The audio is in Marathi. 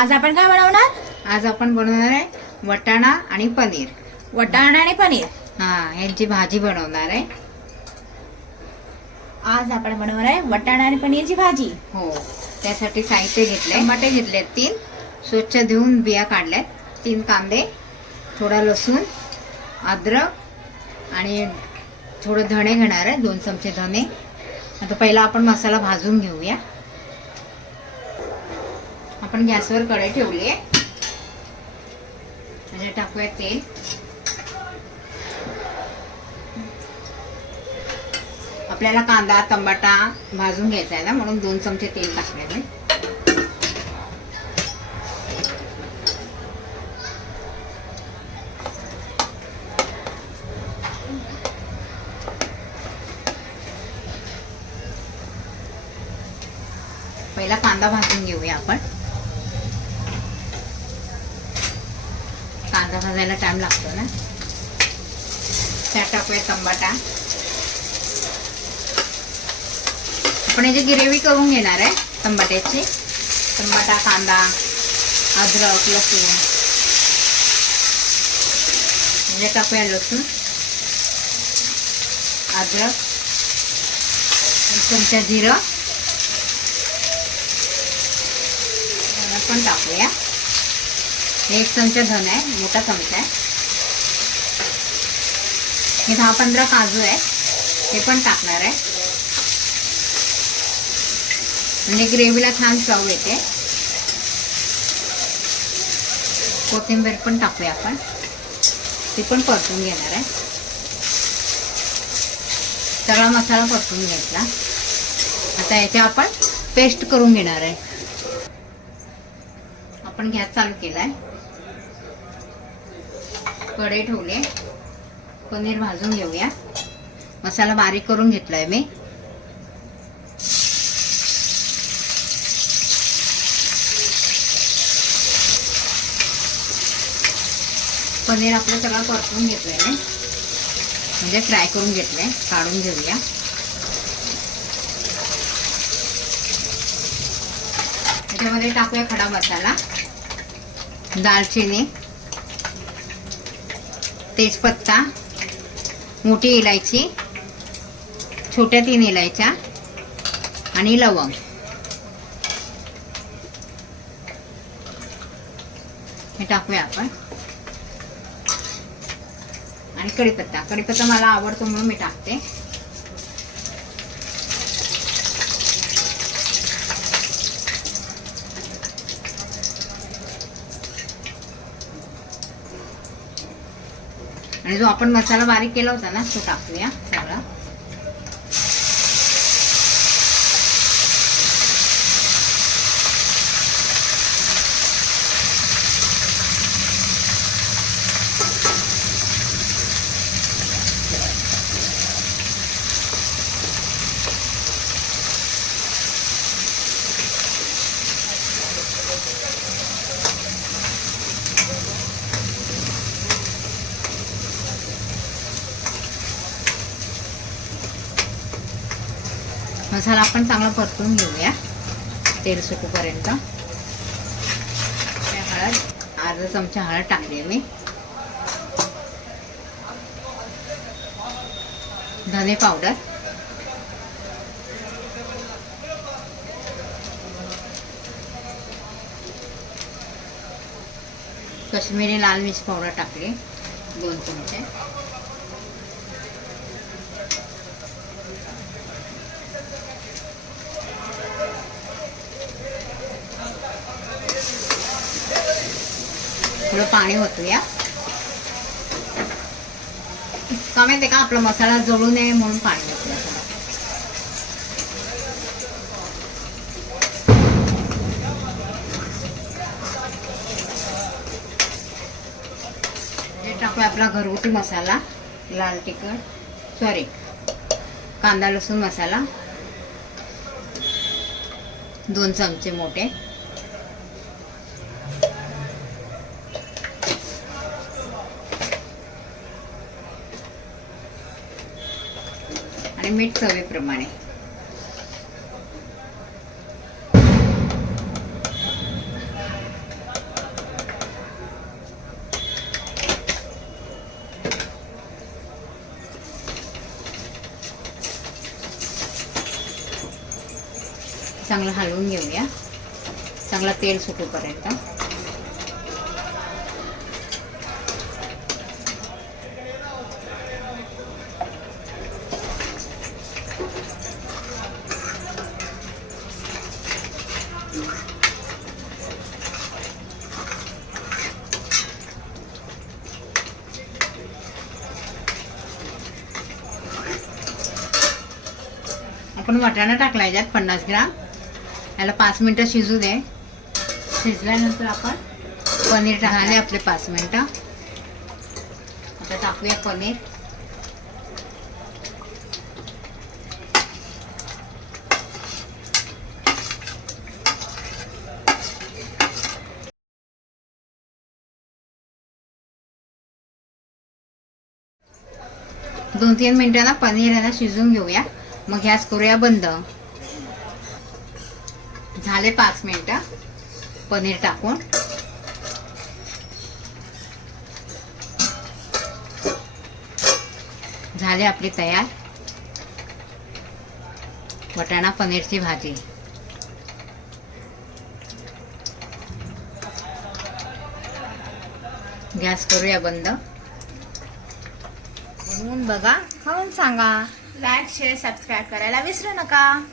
आज आपण काय बनवणार? आज आपण बनवणार आहे वटाणा आणि पनीर. वटाणा आणि पनीर. हा यांची भाजी बनवणार आहे. आज आपण बनवणार आहे वटाणा आणि पनीरची भाजी. हो त्यासाठी साहित्य घेतले. टमाटे घेतले तीन. स्वच्छ धुवून बिया काढल्यात. तीन कांदे थोडा लसूण अद्रक आणि थोडं धणे घेणार आहे दोन चमचे धणे. आता पहिला आपण मसाला भाजून घेऊया. आपण गॅसवर कढई ठेवली आहे. म्हणजे टाकूया तेल. आपल्याला कांदा टमाटा भाजून घ्यायचा आहे ना म्हणून दोन चमचे तेल टाकले मी. पहिला कांदा भाजून घेऊया आपण. कांदा भाजायला टाइम लागतो ना. त्यात टाकूया टमाटा आपण याची ग्रेव्ही करून घेणार आहे टमाट्याची टमाटा कांदा अद्रक लसूण. म्हणजे टाकूया लसूण अद्रक एक चमचा जिरं. पण टाकूया. एक चमचा धन आहे मोठा चमचा आहे. हे दहा पंधरा काजू आहे ते पण टाकणार आहे. म्हणजे ग्रेव्हीला छान चव येते. कोथिंबीर पण टाकूया आपण. ती पण परतून घेणार आहे. सगळा मसाला परतून घेतला. आता याचे आपण पेस्ट करून घेणार आहे. आपण गॅस चालू केलाय. कढई ठेवली पनीर भाजून घेऊया. मसाला बारीक करून घेतलाय मी. पनीर आपलं सगळं परतून घेतलंय मी. म्हणजे फ्राय करून घेतलंय. काढून घेऊया. त्याच्यामध्ये टाकूया खडा मसाला. दालचिनी. तेजपत्ता मोठी इलायची छोट्या तीन इलायच्या आणि लवंग. हे टाकूया आपण. आणि कढीपत्ता. कढीपत्ता मला आवडतो म्हणून मी टाकते. आणि जो आपण मसाला बारीक केला होता ना तो टाकूया सगळा मसाला आपण चांगला परतून घेऊया. तेल सुटूपर्यंत. त्या हळद अर्धा चमचा हळद टाकली मी. धने पावडर. कश्मीरी लाल मिर्च पावडर टाकली. दोन चमचे. थोडं पाणी या का माहिती का? आपला मसाला जळू नये म्हणून पाणी ओतूया हे टाकूया आपला घरगुती मसाला लाल तिखट सॉरी कांदा लसूण मसाला दोन चमचे मोठे. आणि मीठ चवीप्रमाणे. चांगलं हलवून घेऊया. चांगलं तेल सुटेपर्यंत. आपण वाटाणा टाकला याच्यात पन्नास ग्राम. याला पाच मिनटं शिजू दे. शिजल्यानंतर आपण पनीर टाकले आपले पाच मिनटं. आता टाकूया पनीर. दोन तीन मिनटाला पनीर ह्याला शिजून घेऊया. मग गॅस करूया बंद. झाले पाच मिनटं. पनीर टाकून. झाले आपली तयार. वटाणा पनीरची भाजी. गॅस करूया बंद. बनवून बघा. खाऊन सांगा. लाईक शेअर सबस्क्राईब करायला विसरू नका.